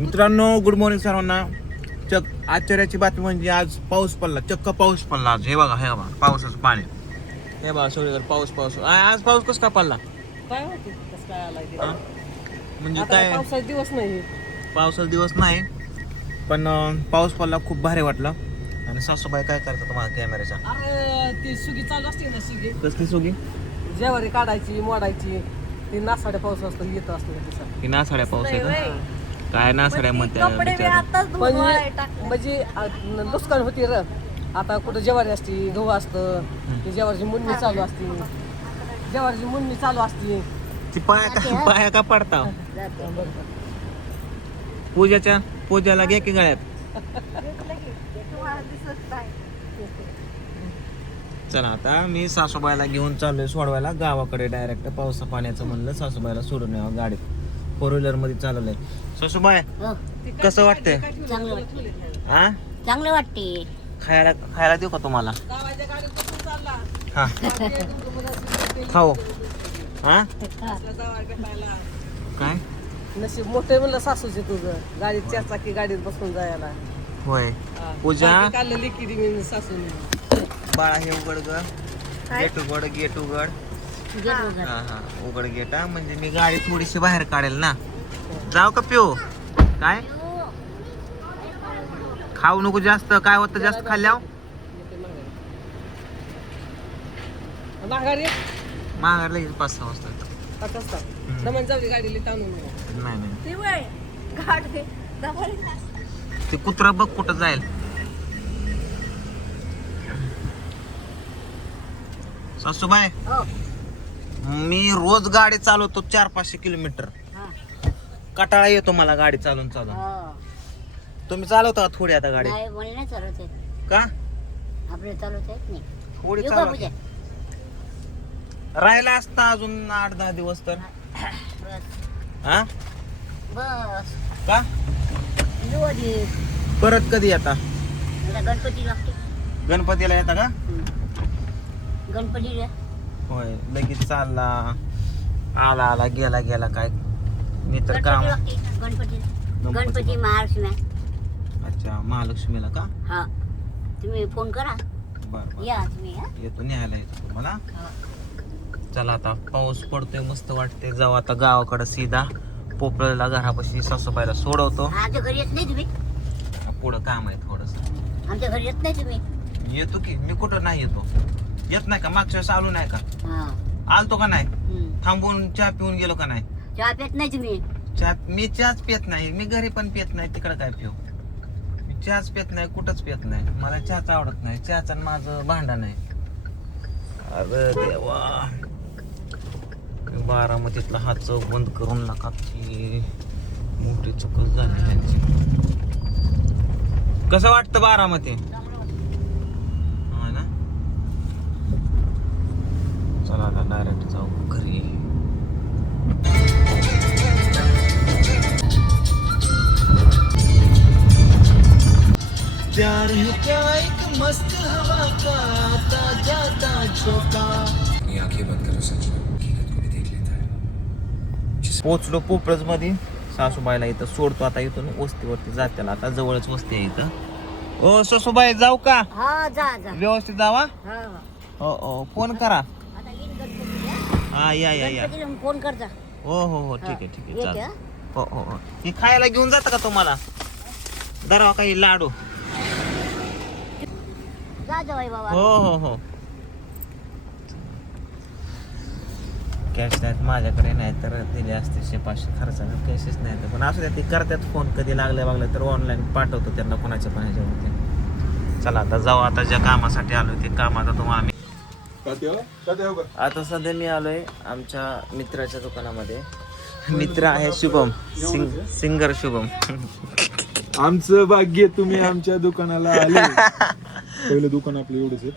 मित्रांनो, good morning सर्वांना. आश्चर्याची बातमी म्हणजे आज पाऊस पडला, चक्क पाऊस पडला आज. हे बघा पावसाचं पाणी. हे बघा सगळीकडे पाऊस. आज पाऊस कसं काय पडला काय माहिती कसं काय आलाय ते. म्हणजे आता काय पावसाचे दिवस नाही. पावसाचा दिवस नाही, पण पाऊस पडला, खूप भारी वाटलं. आणि सासूबाई काय करतात तुम्हाला कॅमेऱ्याच्या? अरे ती सुगी चालू असते ना, सुगी कसली सुगी? ज्वारी काढायची, मोडायची. ती नासाड्या पाऊस असतो, येत असतो की नासाड्या पाऊस आहे का? काय नासाड्या म्हणते म्हणजे नुकसान होती र. आता कुठं ज्वारी असती, गहू असतं, ती ज्वारीची मुन्नी चालू असती. ती पाया का पडता? पूजाला घ्या की गळ्यात. चला आता मी सासूबाईला घेऊन चाललोय सोडवायला गावाकडे. डायरेक्ट पावसा पाण्याचं म्हणलं सासूबाईला सोडून यावं. गाडीत 4 व्हीलर मध्ये चालवलंय. सासूबाई कसं वाटतंय? चांगलं वाटते. खायला देऊ का तुम्हाला? हा खाऊ. हा काय नशीब मोठे म्हणलं सासूचे तुझं. गाडीत 4 चाकी गाडीत बसून जायला. होय. पूजा काढलेली किती मी सासूने. बाळा हे उघड ग. गेट उघड. हा उघड गेट. म्हणजे मी गाडी थोडीशी बाहेर काढेल ना. जाऊ का पिऊ? काय खाऊ नको जास्त. काय होतं जास्त खाल्ल्यावर? माघारी माघार लगेच 5-6 वाजता. जाऊ दे गाडीला ताणून. नाही ते कुत्रा बघ कुठं जाईल. सासूबाई मी रोज गाडी चालवतो 400-500 किलोमीटर. कटाळा येतो मला गाडी चालून. तुम्ही चालवता का थोडी आता गाडी? का थोडी चालवता? राहिला असता अजून 8-10 दिवस तर. हा का परत कधी येता? गणपतीला येता का? गणपती होय. लगेच चालला आला गेला काय. मी तर काम. गणपती महालक्ष्मी. अच्छा महालक्ष्मीला का? हा तुम्ही फोन करा. बरं या तुम्ही. येतो न्यायला येतो तुम्हाला. चला आता पाऊस पडतोय, मस्त वाटते. जाऊ आता गावाकडे सीधा. पोपळला घरापाशी सासूबाईला सोडवतो. आमच्या घरी येत नाही तुम्ही? पुढं काम आहे थोडस. आमच्या घरी येत नाही तुम्ही? येतो की. मी कुठं नाही येतो. येत नाही का? मागच्या वेळेस आलो नाही का? आलतो का नाही? थांबून चहा पिऊन गेलो का नाही? चहा पित नाही तुम्ही? मी चहाच पित नाही. मी घरी पण पित नाही. तिकडं काय पिऊ? मी चहाच पित नाही, कुठंच पित नाही. मला चहाच आवडत नाही. चहाच माझं भांडण आहे. अरे देवा, बारामतीतला हा चौक बंद करून नका की मोठी चुकच झाली त्यांची. कसं वाटतं बारामती? ना चला आता डायरेक्ट जाऊ घरी. प्यार है क्या एक मस्त हवा का ताजा झोंका. आंखें बंद करो सच हकीकत को भी देख लेता है. पोचलो पोपळज मध्ये. सासूबाईला इथं सोडतो आता. इथून वस्तीवरती जात्याला. आता जवळच वस्ती आहे इथं. ओ सासूबाई जाऊ का? हा जा व्यवस्थित जावा. हो फोन करा. हा या फोन करता. हो ठीक आहे चालेल. हो हे खायला घेऊन जाता का तुम्हाला? दरवा काही लाडू. बाबा. हो कॅश नाहीत माझ्याकडे. नाही तर दिले असते 100-500 खर्चाने. कॅशच नाही तर पण असू द्या. ते करतात फोन. कधी लागलं तर ऑनलाईन पाठवतो त्यांना कोणाच्या पण ह्याच्यावरती. चला आता जाऊ. आता ज्या कामासाठी आलो ते काम आता तुम्हाला आम्ही. आता सध्या मी आलोय आमच्या मित्राच्या दुकानामध्ये. मित्र आहे शुभम, सिंगर शुभम. आमचं भाग्य तुम्ही आमच्या दुकानाला आले. पहिलं दुकान आपलं एवढंच आहे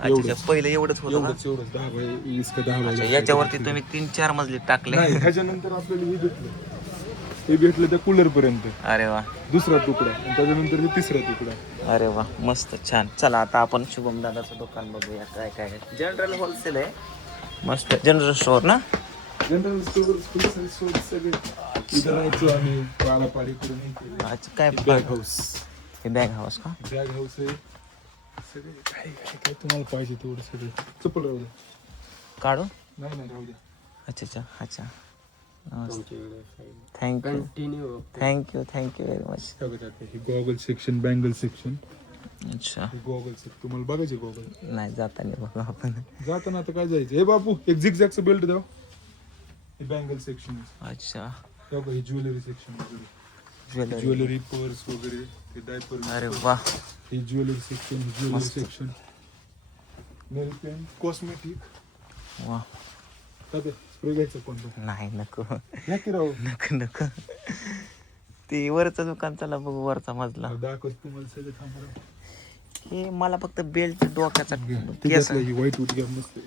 अच्छा, पहिलं एवढंच होतं. एवढंच 10 बाय 20 का 10 बाय. याच्यावरती तुम्ही 3-4 मजले टाकले. ह्याच्यानंतर आपल्याला हे भेटलं त्या कूलर पर्यंत. अरे वा. दुसरा तुकडा आणि त्याच्यानंतर तिसरा तुकडा. अरे वा मस्त छान. चला आता आपण शुभम दादाचं दुकान बघूया काय काय. जनरल होलसेल आहे. मस्त जनरल स्टोर ना. जनरल स्टोर सगळे इथं राहायचो आम्ही पारापारी करून अच्छा काय बॅग हाऊस. हे बॅग हाऊस का? बॅग हाऊस आहे सगळे काय काय काय तुम्हाला पाहिजे तेवढं सगळं. चप्पल राहू द्या. काढू? नाही नाही राहू द्या. अच्छा अच्छा अच्छा आमच्याकडे थँक्यू व्हेरी मच. हे गॉगल सेक्शन, बँगल सेक्शन. अच्छा हे गॉगल सेक्शन तुम्हाला बघायचे गॉगल. नाही जाताना बघू आपण. जाताना आता काय जायचं. हे बापू एक झिगझॅगचं बेल्ट द्या. हे बँगल सेक्शन. अच्छा हे ज्वेलरी सेक्शन वगैरे. ज्वेलरी. ज्वेलरी पर्स वगैरे ते डायपर. अरे वा. हे ज्वेलरी सेक्शन, ज्वेलरी सेक्शन. नेल पेन, कॉस्मेटिक. वा काय ते स्प्रे घ्यायचं कोणतं? नाही नको घ्या की राहू. नको ते वरचं दुकान चला बघू वरचा मजला. दाखवत तुम्हाला सगळं थांबा. हे मला फक्त बेल्ट डोक्याचा ते केस घेतलं ही व्हाईट वूड घ्या मस्त.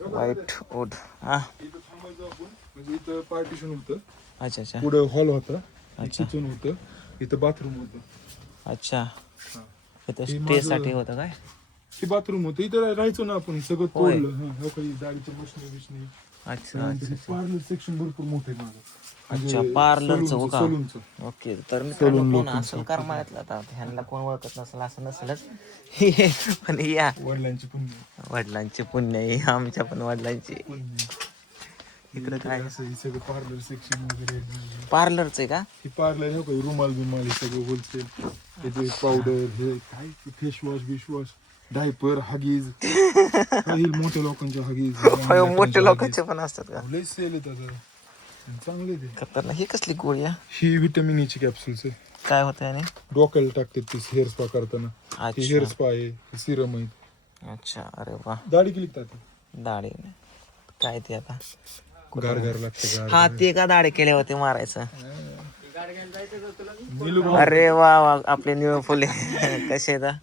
White wood. हा इथं थांबायचं आपण म्हणजे इथं पार्टिशन होतं. अच्छा अच्छा पुढे हॉल होता. अच्छा. किचन होतं. इथं बाथरूम होतं. अच्छा हा. इथं हे स्टे माझं- साठी होतं काय? हे बाथरूम होतं. इथं राहायचो ना आपण. सगळं होय. तोडलं. हा काही दाढीच्या मशनी बिशनी. अच्छा अच्छा पार्लर सेक्शन भरपूर मोठं आहे माझं. अच्छा पार्लरचं हो का? सलूनचं. ओके तर मित्रांनो सलून कोण लोकांचं. असेल करमाळ्यातलं आता ह्यांना कोण ओळखत नसेल असं नसेलच. पण या वडिलांची पुण्य. वडिलांचे पुण्य आहे आमच्या पण वडिलांचे. पुण्य. इकडं काय असं हे सगळं पार्लर सेक्शन वगैरे. पार्लरचं आहे का? हे पार्लर आहे काही रुमाल बिमाल हे सगळं होलसेल. हे जे पावडर हे काय फेस वॉश बिशवॉश डायपर हगीज. काही मोठ्या लोकांच्या हगीज. मोठे लोकांचे पण असतात का? लय सेल आहे त्याचं. चांगले ते. खतरनाक. ही कसली गोळी आहे? ही विटामिन ईची कॅप्सूल्स आहे. काय होतं याने? डोक्याला टाकतात ते हेअर स्पा करताना. हे अच्छा हेअर स्पा आहे सिरम आहे. अच्छा अरे वा. दाढी केली का आता? दाढी काय ते आता? गार गार लागते गार. हा ते का दाढी केल्या होते मारायचं. नीलू अरे वा वा आपले निळ फुले कसे आहेत?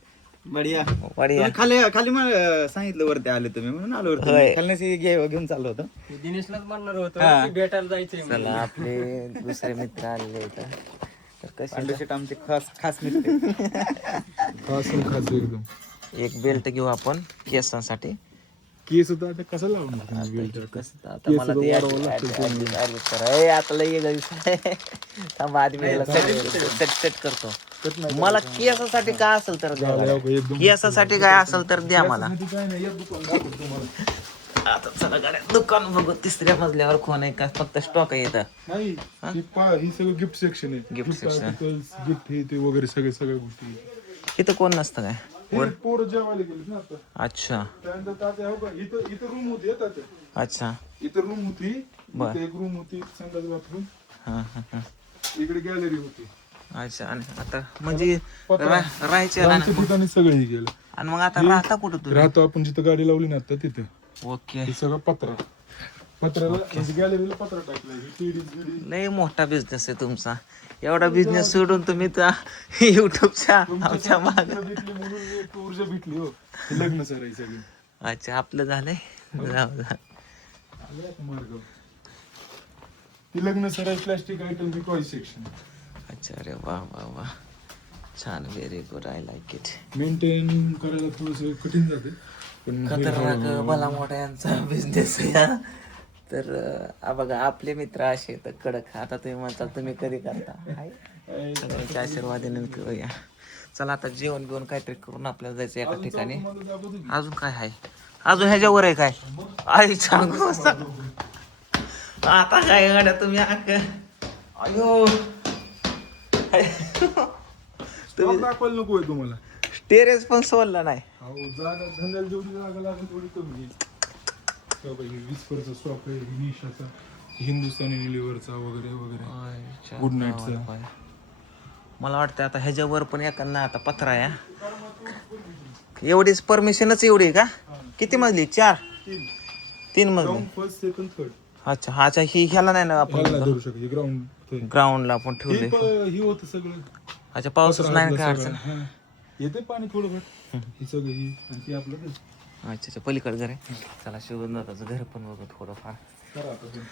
बढिया. बढिया. खाली खाली मग सांगितलं वरती आले तुम्ही म्हणून आलो होय. वरती. खालण्याची घेऊन चाललो होतो. दिनेशलाच म्हणणार होतो हा. की भेटायला जायचंय म्हणून. चला आपले दुसरे मित्र आलेले इथं. तर कसे पांडुशेट आमचे खास खास मित्र आहेत. खास एकदम. एक बेल्ट घेऊ आपण केसांसाठी. केस होता आता कसं लावणार तुम्ही बेल्ट आता? कसं आता मला ते आता लई थांबा आधी मी सेट करतो. मला केसासाठी काय असेल तर द्या मला. एकदम केसासाठी काय असेल तर द्या मला. त्यासाठी काय नाही, या दुकान दाखवतो तुम्हाला. आता चला गाड्या दुकान बघू. तिसऱ्या मजल्यावर कोण आहे का फक्त स्टॉक आहे इथं? नाही ही सगळं गिफ्ट सेक्शन आहे. Gift section. आर्टिकल्स गिफ्ट हे ते वगैरे सगळ्या गोष्टी. इथं कोण नसतं काय? हे पोरं जेवायला गेले ना आता. अच्छा त्यानंतर तात्या हो का इथं रूम होती येतात. अच्छा इथं रूम होती. बर. इथं एक रूम होती संडास बाथरूम. हा इकडे गॅलरी होती. अच्छा आणि आता म्हणजे पत्रा. राहायचे आमच्या ठिकाणी सगळं हे गेलं. आणि मग आता राहता कुठं तुम्ही? राहतो आपण जिथं गाडी लावली ना आता तिथं. ओके हे सगळं पत्राला म्हणजे गॅलरीला पत्रा टाकलाय. ही टीडीज बिडीज. लय मोठा बिझनेस आहे तुमचा. एवढा बिझनेस सोडून तुम्ही त्या युट्यूबच्या आमच्या माग. भेटली म्हणून एक ऊर्जा भेटली हो. हे लग्न सराई सगळी. अच्छा आपलं झालंय. जाऊ जा. आलं आता मार्ग. ती लग्न सराई प्लास्टिक आयटम टॉय सेक्शन. अच्छा अरे वा वा वा छान very good I like it. Maintain करायला थोडस कठीण जाते पण खतरनाक भला मोठा यांचा बिझनेस आहे हा. तर बघा आपले मित्र असे तर कडक. आता तुम्ही म्हणता तुम्ही कधी करता हाय? सगळ्यांच्या आशीर्वादाने करूया. चला आता जेवण घेऊन काहीतरी करून आपल्याला जायचं एका ठिकाणी. अजून काय आहे? अजून ह्याच्यावर आहे काय? आई सांगू आता काय गाड्या तुम्ही अयो तुम्ही दाखवायला नको आहे तुम्हाला. टेरेस पण सोडला नाही. अहो जागा धंद्याला जेवढी जागा लागेल थोडी कमी. 20% स्टॉक आहे. निशाचा हिंदुस्थानी निलिवरचा वगैरे वगैरे. गुड नाईटचा. मला वाटतं आता ह्याच्यावर पण एकांना आता पत्रा आहे हा. एवढीच परमिशनच एवढी आहे का? किती मजली? 4 3 मजली. First second third. अच्छा अच्छा ही ह्याला नाही ना आपण धरू शकतो ग्राउंड. ग्राउंडला आपण ठेवले. हे होतं सगळं. अच्छा पाऊसच नाही काय अडचण. हा. येते पाणी थोडंफार. ही सगळं ही आणि ती आपलं ते. अच्छा अच्छा पलीकडे घर आहे. चला शोधून जाताचं घर पण बघू थोडंफार. करा आता तुम्ही.